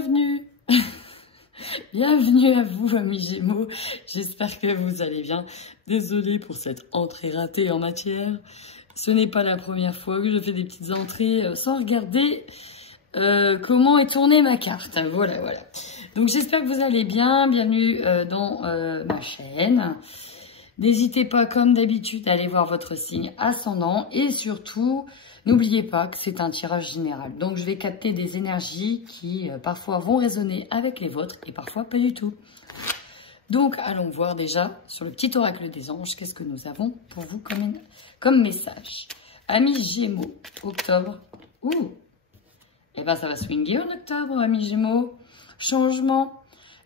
bienvenue. Bienvenue à vous, amis Gémeaux. J'espère que vous allez bien. Désolée pour cette entrée ratée en matière. Ce n'est pas la première fois que je fais des petites entrées sans regarder comment est tournée ma carte. Voilà. Donc j'espère que vous allez bien. Bienvenue dans ma chaîne. N'hésitez pas, comme d'habitude, à aller voir votre signe ascendant. Et surtout, n'oubliez pas que c'est un tirage général. Donc, je vais capter des énergies qui, parfois, vont résonner avec les vôtres et parfois pas du tout. Donc, allons voir déjà sur le petit oracle des anges, qu'est-ce que nous avons pour vous comme message. Amis Gémeaux, octobre. Ouh! Eh bien, ça va swinguer en octobre, amis Gémeaux. Changement.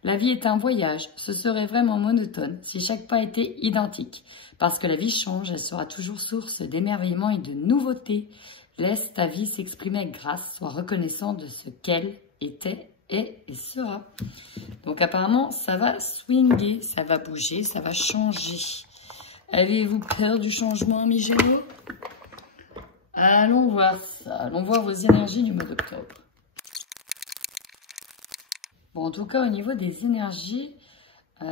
La vie est un voyage, ce serait vraiment monotone si chaque pas était identique. Parce que la vie change, elle sera toujours source d'émerveillement et de nouveautés. Laisse ta vie s'exprimer avec grâce, sois reconnaissant de ce qu'elle était, est et sera. Donc apparemment, ça va swinguer, ça va bouger, ça va changer. Avez-vous peur du changement, amis Gémeaux? Allons voir ça, allons voir vos énergies du mois d'octobre. Bon, en tout cas, au niveau des énergies,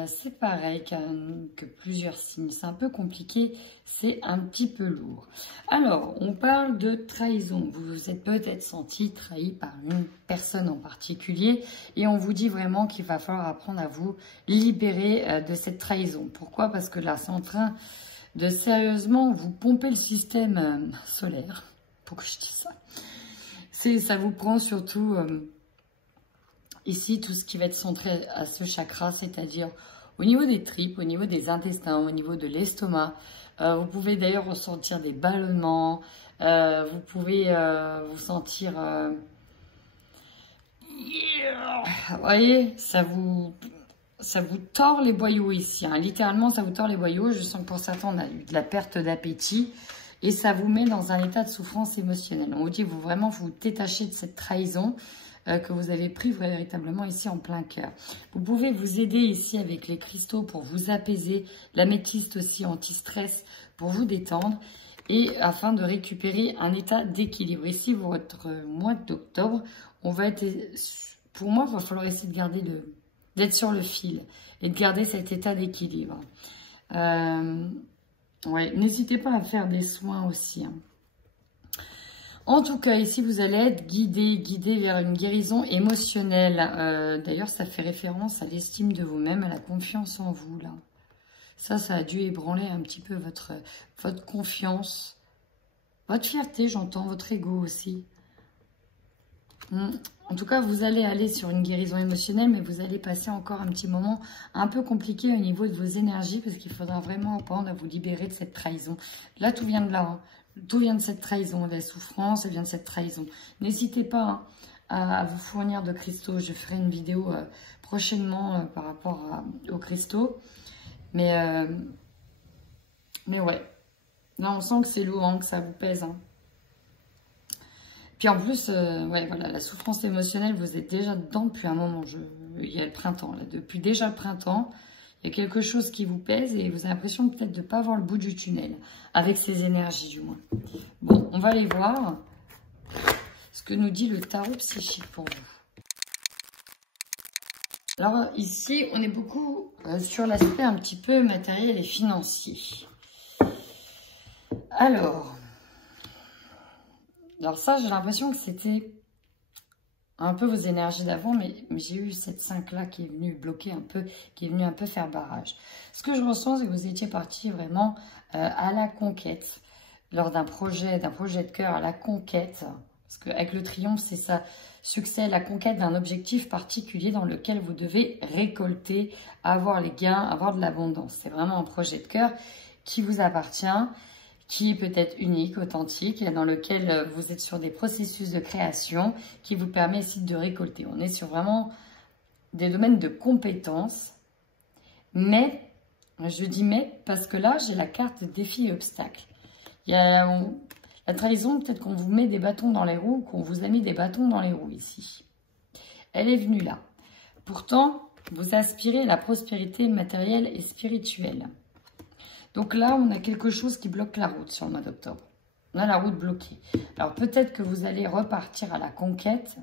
c'est pareil que plusieurs signes. C'est un peu compliqué, c'est un petit peu lourd. Alors, on parle de trahison. Vous vous êtes peut-être senti trahi par une personne en particulier et on vous dit vraiment qu'il va falloir apprendre à vous libérer de cette trahison. Pourquoi? Parce que là, c'est en train de sérieusement vous pomper le système solaire. Pourquoi je dis ça? Ça vous prend surtout... Ici, tout ce qui va être centré à ce chakra, c'est-à-dire au niveau des tripes, au niveau des intestins, au niveau de l'estomac. Vous pouvez d'ailleurs ressentir des ballonnements. Vous pouvez vous sentir... Vous voyez, ça vous tord les boyaux ici. Hein. Littéralement, ça vous tord les boyaux. Je sens que pour certains, on a eu de la perte d'appétit. Et ça vous met dans un état de souffrance émotionnelle. On vous dit, vous détachez de cette trahison que vous avez pris véritablement ici en plein cœur. Vous pouvez vous aider ici avec les cristaux pour vous apaiser, l'améthyste aussi anti-stress pour vous détendre et afin de récupérer un état d'équilibre. Ici, votre mois d'octobre, on va être, pour moi, il va falloir essayer de garder d'être sur le fil et de garder cet état d'équilibre. Ouais, n'hésitez pas à faire des soins aussi. Hein. En tout cas, ici, vous allez être guidé vers une guérison émotionnelle. D'ailleurs, ça fait référence à l'estime de vous-même, à la confiance en vous, là. Ça a dû ébranler un petit peu votre confiance, votre fierté, j'entends, votre ego aussi. En tout cas, vous allez aller sur une guérison émotionnelle, mais vous allez passer encore un petit moment un peu compliqué au niveau de vos énergies, parce qu'il faudra vraiment apprendre à vous libérer de cette trahison. Là, tout vient de là, hein. Tout vient de cette trahison, la souffrance, elle vient de cette trahison. N'hésitez pas à vous fournir de cristaux. Je ferai une vidéo prochainement par rapport aux cristaux. Mais ouais, là on sent que c'est lourd, hein, que ça vous pèse. Hein. Puis en plus, ouais, voilà, la souffrance émotionnelle, vous êtes déjà dedans depuis un moment. Il y a le printemps, là, depuis déjà le printemps. Il y a quelque chose qui vous pèse et vous avez l'impression peut-être de ne pas voir le bout du tunnel, avec ces énergies du moins. Bon, on va aller voir ce que nous dit le tarot psychique pour vous. Alors ici, on est beaucoup sur l'aspect un petit peu matériel et financier. Alors ça, j'ai l'impression que c'était un peu vos énergies d'avant, mais j'ai eu cette 5-là qui est venue bloquer un peu, qui est venue un peu faire barrage. Ce que je ressens, c'est que vous étiez parti vraiment à la conquête, lors d'un projet de cœur, à la conquête. Parce qu'avec le triomphe, c'est ça, succès, la conquête d'un objectif particulier dans lequel vous devez récolter, avoir les gains, avoir de l'abondance. C'est vraiment un projet de cœur qui vous appartient, qui est peut-être unique, authentique, dans lequel vous êtes sur des processus de création qui vous permet ici de récolter. On est sur vraiment des domaines de compétences, mais, je dis mais, parce que là, j'ai la carte défi et obstacle. Il y a la trahison, peut-être qu'on vous met des bâtons dans les roues, qu'on vous a mis des bâtons dans les roues ici. Elle est venue là. Pourtant, vous aspirez à la prospérité matérielle et spirituelle. Donc là, on a quelque chose qui bloque la route sur le mois d'octobre. On a la route bloquée. Alors peut-être que vous allez repartir à la conquête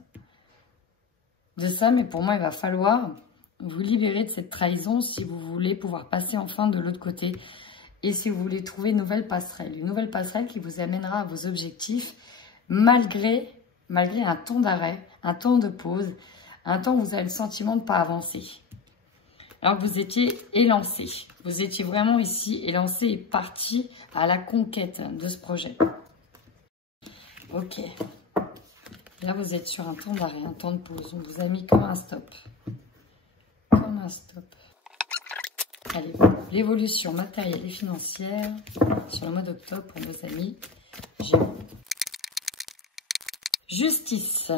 de ça, mais pour moi, il va falloir vous libérer de cette trahison si vous voulez pouvoir passer enfin de l'autre côté. Et si vous voulez trouver une nouvelle passerelle qui vous amènera à vos objectifs malgré un temps d'arrêt, un temps de pause, un temps où vous avez le sentiment de ne pas avancer. Alors que vous étiez élancé, vous étiez vraiment ici élancé et parti à la conquête de ce projet. Ok. Là, vous êtes sur un temps d'arrêt, un temps de pause. On vous a mis comme un stop. Comme un stop. Allez, l'évolution matérielle et financière sur le mois d'octobre pour vos amis Gémeaux. Justice.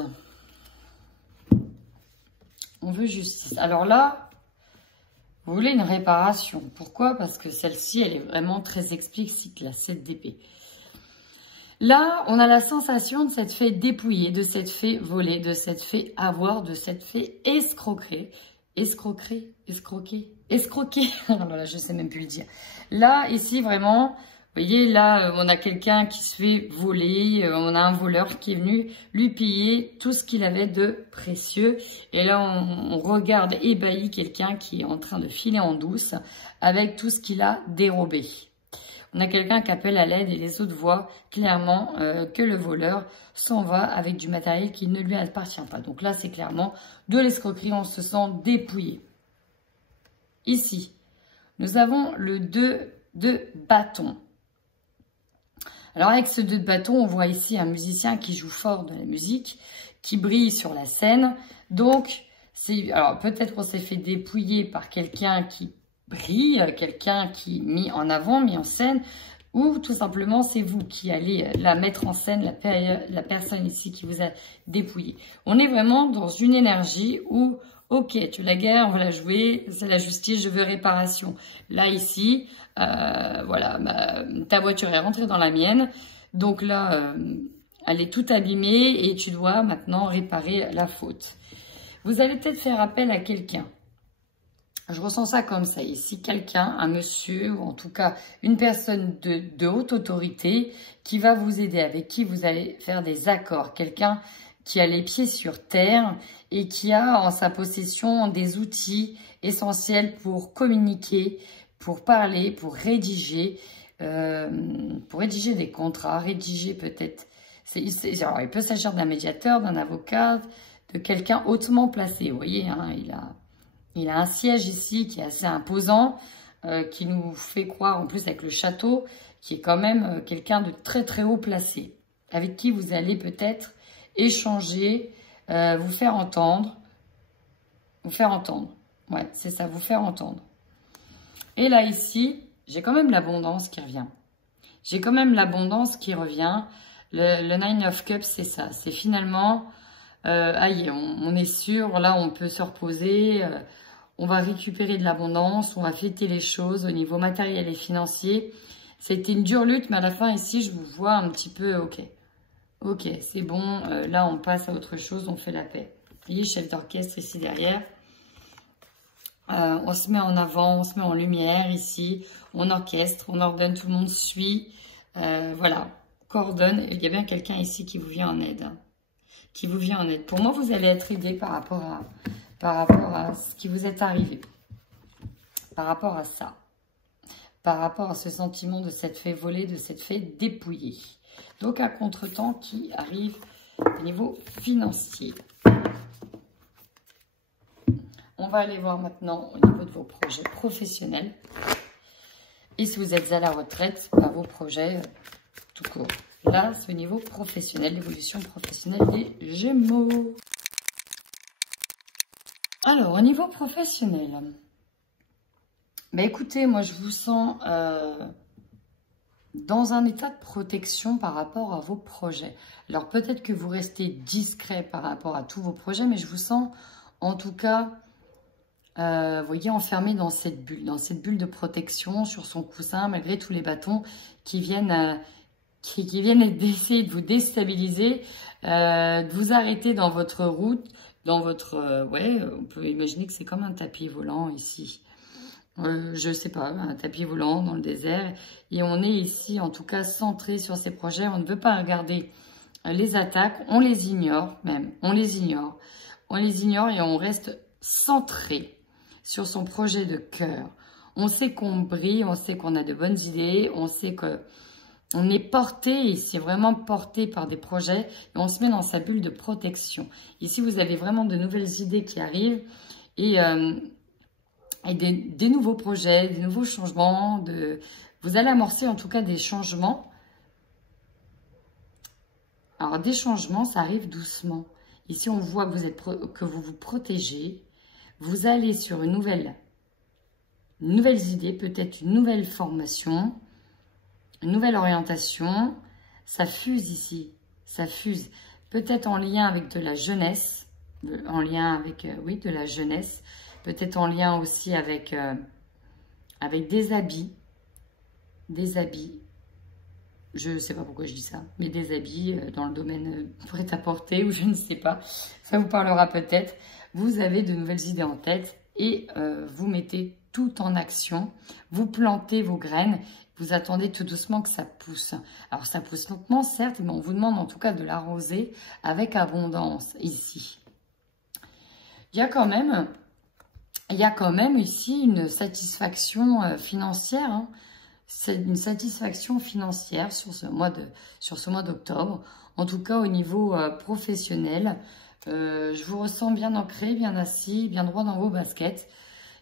On veut justice. Alors là, vous voulez une réparation. Pourquoi? Parce que celle-ci, elle est vraiment très explicite, la 7 d'épée. Là, on a la sensation de s'être fait dépouiller, de s'être fait voler, de s'être fait avoir, de s'être fait escroquer. Escroquer. Alors là, je ne sais même plus le dire. Là, ici, vraiment, vous voyez, là, on a quelqu'un qui se fait voler. On a un voleur qui est venu lui piller tout ce qu'il avait de précieux. Et là, on regarde ébahi quelqu'un qui est en train de filer en douce avec tout ce qu'il a dérobé. On a quelqu'un qui appelle à l'aide et les autres voient clairement que le voleur s'en va avec du matériel qui ne lui appartient pas. Donc là, c'est clairement de l'escroquerie, on se sent dépouillé. Ici, nous avons le 2 de bâton. Alors avec ce 2 de bâton, on voit ici un musicien qui joue fort de la musique, qui brille sur la scène. Donc, alors peut-être qu'on s'est fait dépouiller par quelqu'un qui brille, quelqu'un qui est mis en avant, mis en scène, ou tout simplement c'est vous qui allez la mettre en scène, la personne ici qui vous a dépouillé. On est vraiment dans une énergie où, ok, tu la guerre, on va la jouer, c'est la justice, je veux réparation. Là, ici, voilà, ta voiture est rentrée dans la mienne, donc là, elle est toute abîmée et tu dois maintenant réparer la faute. Vous allez peut-être faire appel à quelqu'un. Je ressens ça comme ça ici, quelqu'un, un monsieur, ou en tout cas une personne de haute autorité qui va vous aider, avec qui vous allez faire des accords. Quelqu'un qui a les pieds sur terre et qui a en sa possession des outils essentiels pour communiquer, pour parler, pour rédiger des contrats, rédiger peut-être. Alors, il peut s'agir d'un médiateur, d'un avocat, de quelqu'un hautement placé. Vous voyez, hein, il a un siège ici qui est assez imposant, qui nous fait croire en plus avec le château, qui est quand même quelqu'un de très très haut placé, avec qui vous allez peut-être échanger, vous faire entendre. Ouais, c'est ça, vous faire entendre. Et là ici, j'ai quand même l'abondance qui revient. Le 9 of Cups, c'est ça. C'est finalement, on est sûr, là on peut se reposer, on va récupérer de l'abondance, on va fêter les choses au niveau matériel et financier. C'était une dure lutte, mais à la fin ici, je vous vois un petit peu, ok, c'est bon, là on passe à autre chose, on fait la paix. Vous voyez, chef d'orchestre ici derrière. On se met en avant, on se met en lumière ici, on orchestre, on ordonne, tout le monde suit, voilà, coordonne. Il y a bien quelqu'un ici qui vous vient en aide, Pour moi, vous allez être aidé par rapport à ce qui vous est arrivé, par rapport à ça, par rapport à ce sentiment de s'être fait voler, de s'être fait dépouiller. Donc, un contretemps qui arrive au niveau financier. On va aller voir maintenant au niveau de vos projets professionnels. Et si vous êtes à la retraite, vos projets tout court. Là, c'est au niveau professionnel, l'évolution professionnelle des Gémeaux. Alors, au niveau professionnel, écoutez, moi je vous sens dans un état de protection par rapport à vos projets. Alors, peut-être que vous restez discret par rapport à tous vos projets, mais je vous sens en tout cas... vous voyez, enfermé dans cette bulle de protection sur son coussin, malgré tous les bâtons qui viennent, essayer de vous déstabiliser, de vous arrêter dans votre route, dans votre... on peut imaginer que c'est comme un tapis volant ici. Je sais pas, un tapis volant dans le désert. Et on est ici, en tout cas, centré sur ces projets. On ne veut pas regarder les attaques, on les ignore même, on les ignore. on les ignore et on reste centré sur son projet de cœur. On sait qu'on brille, on sait qu'on a de bonnes idées, on sait qu'on est porté, ici vraiment porté par des projets, et on se met dans sa bulle de protection. Ici, vous avez vraiment de nouvelles idées qui arrivent et des nouveaux projets, des nouveaux changements. Vous allez amorcer en tout cas des changements. Alors, des changements, ça arrive doucement. Ici, on voit que vous vous protégez. Vous allez sur une nouvelles idées, peut-être une nouvelle formation, une nouvelle orientation. Ça fuse ici, ça fuse. Peut-être en lien avec de la jeunesse, oui, de la jeunesse. Peut-être en lien aussi avec des habits. Des habits. Je ne sais pas pourquoi je dis ça, mais des habits dans le domaine prêt-à-porter ou je ne sais pas. Ça vous parlera peut-être. Vous avez de nouvelles idées en tête et vous mettez tout en action. Vous plantez vos graines. Vous attendez tout doucement que ça pousse. Alors ça pousse lentement, certes, mais on vous demande en tout cas de l'arroser avec abondance ici. Il y a quand même ici une satisfaction financière. Hein. C'est une satisfaction financière sur ce mois d'octobre. En tout cas, au niveau professionnel, je vous ressens bien ancré, bien assis, bien droit dans vos baskets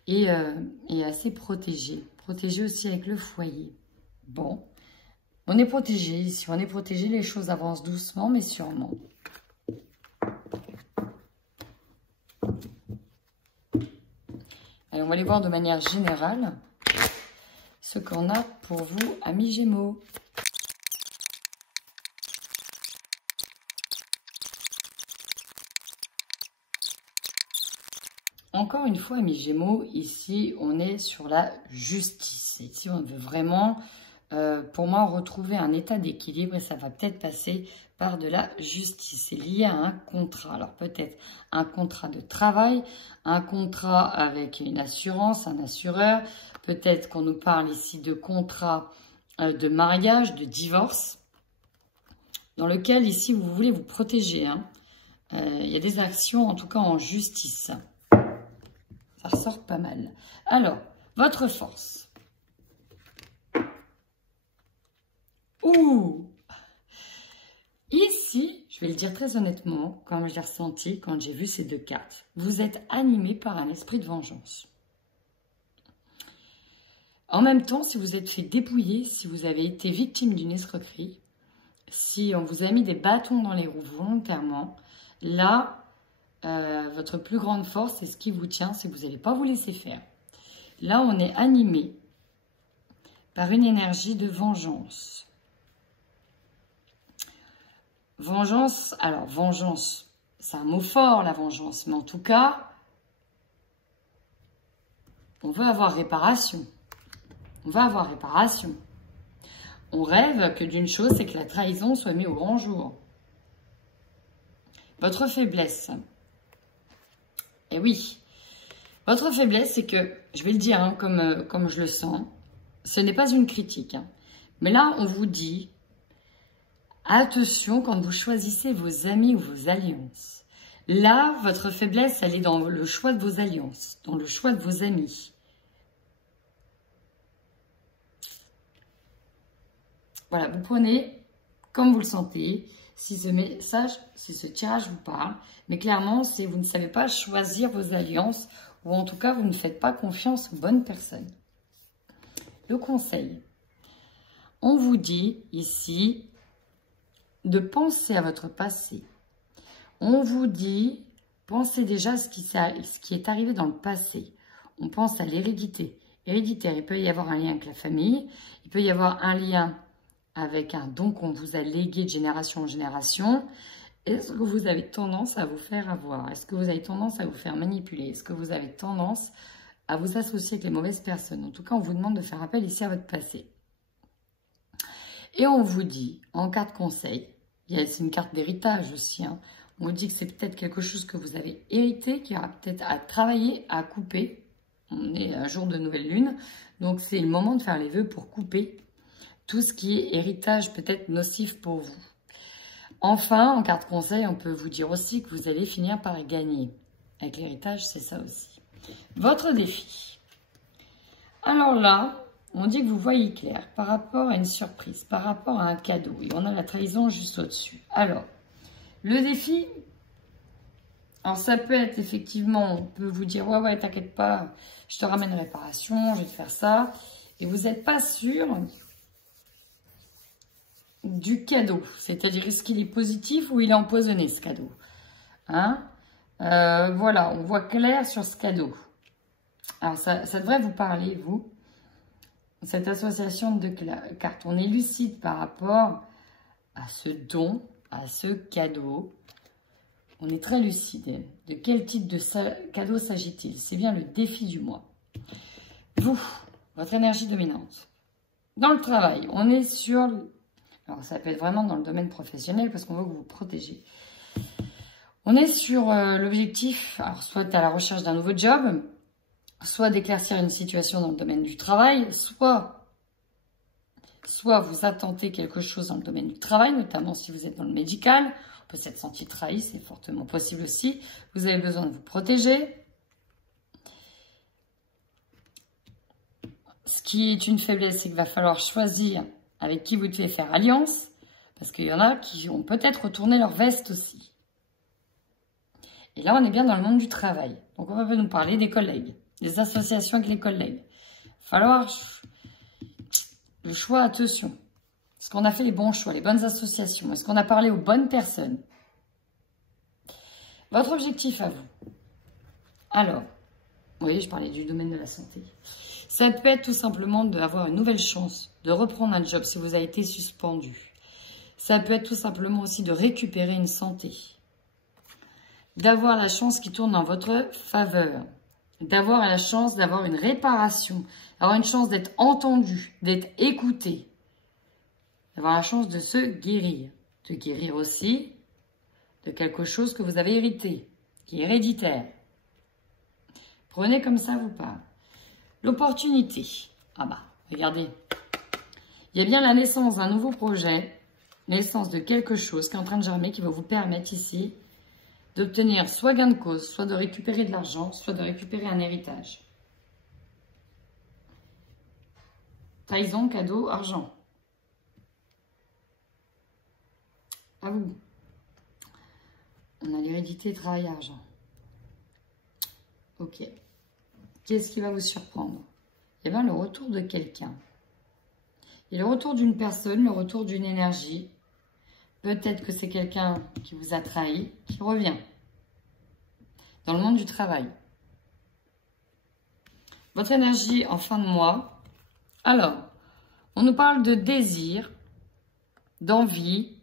et assez protégé. Protégé aussi avec le foyer. Bon, on est protégé ici, on est protégé. Les choses avancent doucement, mais sûrement. Allez, on va aller voir de manière générale ce qu'on a pour vous, amis Gémeaux. Encore une fois, amis Gémeaux, ici, on est sur la justice. Ici, on veut vraiment, pour moi, retrouver un état d'équilibre et ça va peut-être passer par de la justice. C'est lié à un contrat. Alors, peut-être un contrat de travail, un contrat avec une assurance, un assureur. Peut-être qu'on nous parle ici de contrat de mariage, de divorce, dans lequel, ici, vous voulez vous protéger. Hein. Il y a des actions, en tout cas, en justice. Ça ressort pas mal. Alors, votre force. Ouh! Ici, je vais le dire très honnêtement, comme je l'ai ressenti quand j'ai vu ces deux cartes, vous êtes animé par un esprit de vengeance. En même temps, si vous êtes fait dépouiller, si vous avez été victime d'une escroquerie, si on vous a mis des bâtons dans les roues volontairement, là, votre plus grande force, c'est ce qui vous tient, c'est que vous n'allez pas vous laisser faire. Là, on est animé par une énergie de vengeance. Vengeance, alors vengeance, c'est un mot fort la vengeance, mais en tout cas, on veut avoir réparation. On va avoir réparation. On rêve que d'une chose, c'est que la trahison soit mise au grand jour. Votre faiblesse. Eh oui, votre faiblesse, c'est que, je vais le dire hein, comme je le sens, ce n'est pas une critique. Hein, mais là, on vous dit, attention quand vous choisissez vos amis ou vos alliances. Là, votre faiblesse, elle est dans le choix de vos alliances, dans le choix de vos amis. Voilà, vous prenez comme vous le sentez. Si ce message, si ce tirage vous parle, mais clairement, c'est vous ne savez pas choisir vos alliances ou en tout cas, vous ne faites pas confiance aux bonnes personnes. Le conseil, on vous dit ici de penser à votre passé. On vous dit, pensez déjà à ce qui est arrivé dans le passé. On pense à l'hérédité. Héréditaire, il peut y avoir un lien avec la famille, il peut y avoir un lien avec un don qu'on vous a légué de génération en génération. Est-ce que vous avez tendance à vous faire avoir? Est-ce que vous avez tendance à vous faire manipuler? Est-ce que vous avez tendance à vous associer avec les mauvaises personnes? En tout cas, on vous demande de faire appel ici à votre passé. Et on vous dit, en carte conseil, il y a ici une carte d'héritage aussi, hein, on vous dit que c'est peut-être quelque chose que vous avez hérité, qui aura peut-être à travailler, à couper. On est un jour de nouvelle lune, donc c'est le moment de faire les vœux pour couper tout ce qui est héritage peut-être nocif pour vous. Enfin, en carte conseil, on peut vous dire aussi que vous allez finir par gagner. Avec l'héritage, c'est ça aussi. Votre défi. Alors là, on dit que vous voyez clair par rapport à une surprise, par rapport à un cadeau. Et on a la trahison juste au-dessus. Alors, le défi, alors ça peut être effectivement, on peut vous dire, ouais, t'inquiète pas, je te ramène réparation, je vais te faire ça. Et vous n'êtes pas sûr du cadeau. C'est-à-dire, est-ce qu'il est positif ou il est empoisonné, ce cadeau, hein? Voilà, on voit clair sur ce cadeau. Alors, ça devrait vous parler, vous, cette association de cartes. On est lucide par rapport à ce don, à ce cadeau. On est très lucide. De quel type de cadeau s'agit-il? C'est bien le défi du mois. Vous, votre énergie dominante. Dans le travail, on est sur... Alors, ça peut être vraiment dans le domaine professionnel parce qu'on veut que vous vous protégez. On est sur l'objectif, alors soit à la recherche d'un nouveau job, soit d'éclaircir une situation dans le domaine du travail, soit vous attentez quelque chose dans le domaine du travail, notamment si vous êtes dans le médical, on peut s'être senti trahi, c'est fortement possible aussi. Vous avez besoin de vous protéger. Ce qui est une faiblesse, c'est qu'il va falloir choisir avec qui vous devez faire alliance, parce qu'il y en a qui vont peut-être retourner leur veste aussi. Et là, on est bien dans le monde du travail. Donc, on va nous parler des collègues, des associations avec les collègues. Il va falloir le choix, attention. Est-ce qu'on a fait les bons choix, les bonnes associations? Est-ce qu'on a parlé aux bonnes personnes? Votre objectif à vous. Alors, vous voyez, je parlais du domaine de la santé. Ça peut être tout simplement d'avoir une nouvelle chance, de reprendre un job si vous avez été suspendu. Ça peut être tout simplement aussi de récupérer une santé. D'avoir la chance qui tourne en votre faveur. D'avoir la chance d'avoir une réparation. D'avoir une chance d'être entendu, d'être écouté. D'avoir la chance de se guérir. De guérir aussi de quelque chose que vous avez hérité, qui est héréditaire. Prenez comme ça vous parle. L'opportunité. Ah bah, regardez. Il y a bien la naissance d'un nouveau projet, naissance de quelque chose qui est en train de germer, qui va vous permettre ici d'obtenir soit gain de cause, soit de récupérer de l'argent, soit de récupérer un héritage. Trahison, cadeau, argent. À vous. On a l'hérédité, travail, argent. Ok. Qu'est-ce qui va vous surprendre? Eh bien, le retour de quelqu'un. Et le retour d'une personne, le retour d'une énergie. Peut-être que c'est quelqu'un qui vous a trahi, qui revient. Dans le monde du travail. Votre énergie en fin de mois. Alors, on nous parle de désir, d'envie,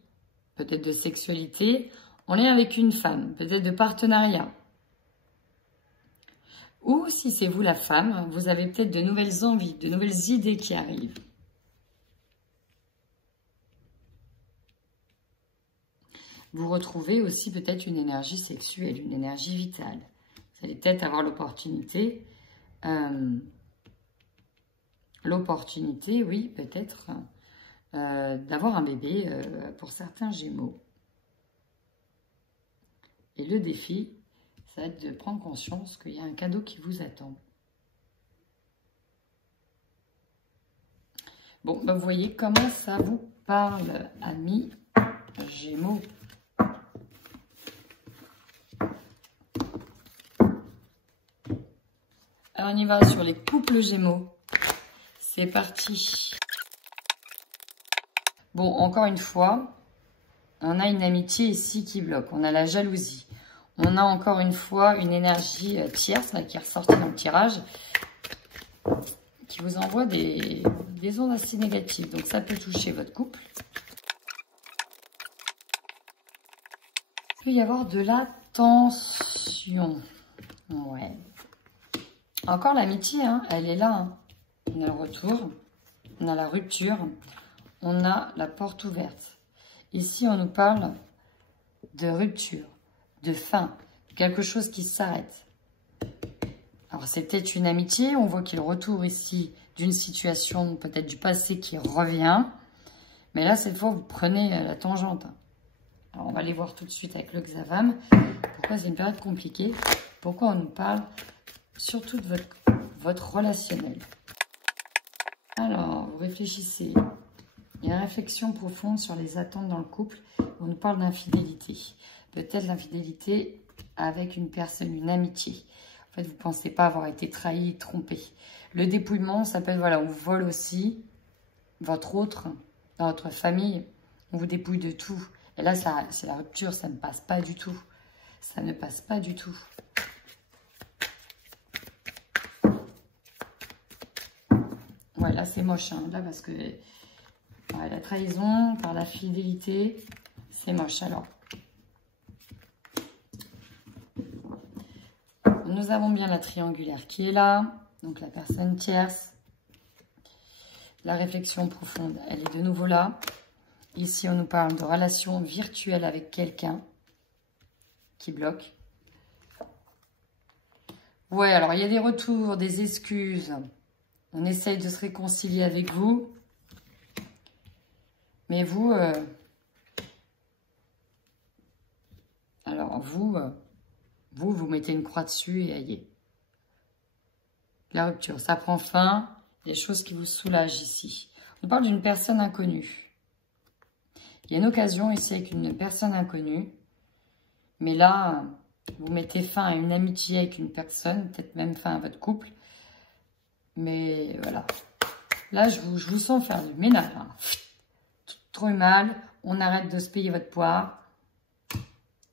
peut-être de sexualité. On est avec une femme, peut-être de partenariat. Ou si c'est vous la femme, vous avez peut-être de nouvelles envies, de nouvelles idées qui arrivent. Vous retrouvez aussi peut-être une énergie sexuelle, une énergie vitale. Vous allez peut-être avoir l'opportunité, oui, peut-être, d'avoir un bébé pour certains Gémeaux. Et le défi, ça va être de prendre conscience qu'il y a un cadeau qui vous attend. Bon, ben vous voyez comment ça vous parle, amis Gémeaux. Alors, on y va sur les couples Gémeaux. C'est parti. Bon, encore une fois, on a une amitié ici qui bloque. On a la jalousie. On a encore une fois une énergie tierce là, qui est ressortie dans le tirage, qui vous envoie des ondes assez négatives. Donc, ça peut toucher votre couple. Il peut y avoir de la tension. Ouais. Encore l'amitié, hein, elle est là. Hein. On a le retour, on a la rupture, on a la porte ouverte. Ici, on nous parle de rupture, de fin, quelque chose qui s'arrête. Alors, c'est peut-être une amitié. On voit qu'il y a le retour ici d'une situation peut-être du passé qui revient. Mais là, cette fois, vous prenez la tangente. Alors, on va les voir tout de suite avec le Xavam. Pourquoi c'est une période compliquée? Pourquoi on nous parle surtout de votre relationnel? Alors, vous réfléchissez. Il y a une réflexion profonde sur les attentes dans le couple. On nous parle d'infidélité. Peut-être l'infidélité avec une personne, une amitié. En fait, vous ne pensez pas avoir été trahi, trompé. Le dépouillement, ça peut être, voilà, on vous vole aussi votre autre, dans votre famille. On vous dépouille de tout. Et là, c'est la rupture, ça ne passe pas du tout. Ça ne passe pas du tout. Ouais, là, c'est moche, hein, là, parce que ouais, la trahison par la fidélité, c'est moche. Alors, nous avons bien la triangulaire qui est là, donc la personne tierce. La réflexion profonde, elle est de nouveau là. Ici, on nous parle de relation virtuelle avec quelqu'un qui bloque. Ouais, alors il y a des retours, des excuses. On essaye de se réconcilier avec vous. Mais vous, alors vous mettez une croix dessus et aïe. La rupture, ça prend fin. Des choses qui vous soulagent ici. On parle d'une personne inconnue. Il y a une occasion ici avec une personne inconnue. Mais là, vous mettez fin à une amitié avec une personne, peut-être même fin à votre couple. Mais voilà. Là, je vous sens faire du ménage. Hein. Trop mal. On arrête de se payer votre poire.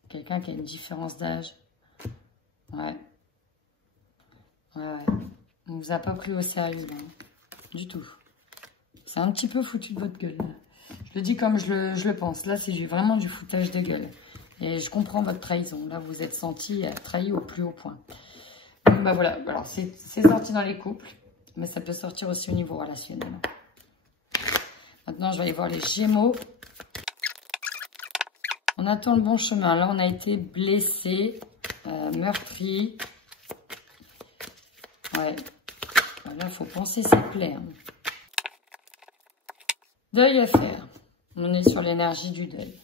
Quelqu'un qui a une différence d'âge. Ouais. Ouais. On vous a pas pris au sérieux. Hein. Du tout. C'est un petit peu foutu de votre gueule. Là. Je le dis comme je le pense. Là, c'est vraiment du foutage de gueule. Et je comprends votre trahison. Là, vous vous êtes senti trahi au plus haut point. Donc, bah voilà. Alors, c'est sorti dans les couples. Mais ça peut sortir aussi au niveau relationnel. Maintenant, je vais aller voir les Gémeaux. On attend le bon chemin. Là, on a été blessé, meurtri. Ouais. Là, il faut penser ses plaies. Hein. Deuil à faire. On est sur l'énergie du deuil.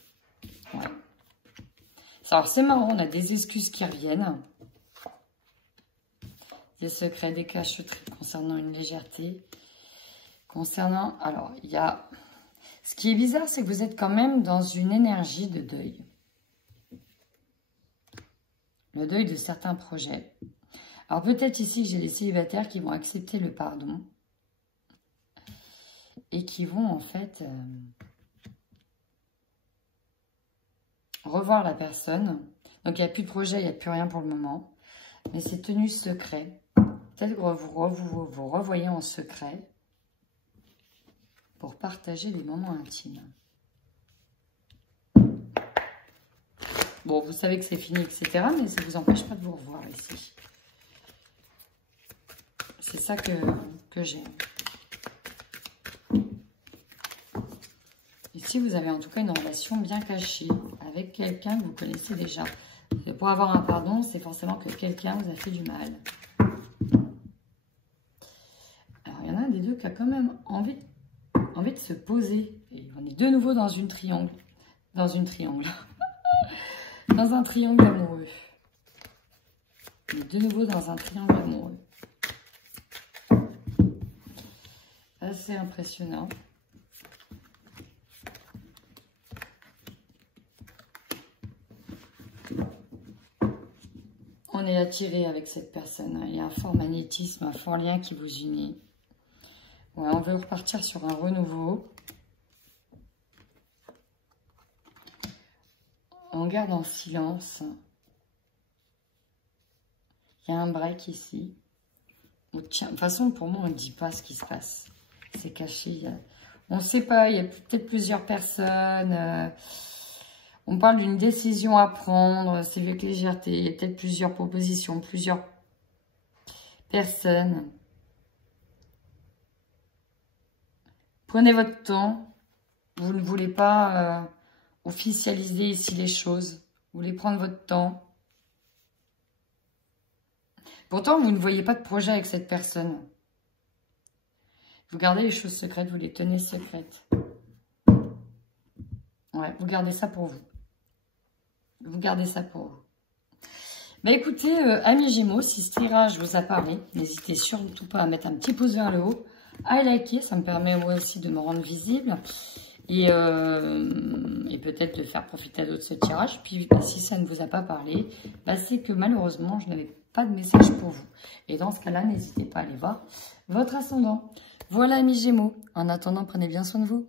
Ouais. Alors, c'est marrant, on a des excuses qui reviennent. Des secrets, des cacheteries concernant une légèreté. Concernant, alors, il y a... Ce qui est bizarre, c'est que vous êtes quand même dans une énergie de deuil. Le deuil de certains projets. Alors, peut-être ici, j'ai des célibataires qui vont accepter le pardon. Et qui vont, en fait, revoir la personne. Donc, il n'y a plus de projet, il n'y a plus rien pour le moment. Mais c'est tenu secret. Peut-être que vous revoyez en secret pour partager les moments intimes. Bon, vous savez que c'est fini, etc. Mais ça ne vous empêche pas de vous revoir ici. C'est ça que j'aime. Ici, vous avez en tout cas une relation bien cachée avec quelqu'un que vous connaissez déjà. Et pour avoir un pardon, c'est forcément que quelqu'un vous a fait du mal. Alors, il y en a un des deux qui a quand même envie de se poser. Et on est de nouveau dans une triangle. Dans un triangle amoureux. On est de nouveau dans un triangle amoureux. Assez impressionnant. On est attiré avec cette personne. Il y a un fort magnétisme, un fort lien qui vous unit. Ouais, on veut repartir sur un renouveau. On garde en silence. Il y a un break ici. De toute façon, pour moi, on ne dit pas ce qui se passe. C'est caché. On ne sait pas, il y a peut-être plusieurs personnes. On parle d'une décision à prendre. C'est avec légèreté. Il y a peut-être plusieurs propositions, plusieurs personnes. Prenez votre temps. Vous ne voulez pas officialiser ici les choses. Vous voulez prendre votre temps. Pourtant, vous ne voyez pas de projet avec cette personne. Vous gardez les choses secrètes, vous les tenez secrètes. Ouais, vous gardez ça pour vous. Vous gardez ça pour vous. Bah écoutez, amis Gémeaux, si ce tirage vous a parlé, n'hésitez surtout pas à mettre un petit pouce vers le haut, à liker, ça me permet moi aussi de me rendre visible. Et peut-être de faire profiter à d'autres ce tirage. Puis si ça ne vous a pas parlé, bah, c'est que malheureusement, je n'avais pas de message pour vous. Et dans ce cas-là, n'hésitez pas à aller voir votre ascendant. Voilà, amis Gémeaux. En attendant, prenez bien soin de vous.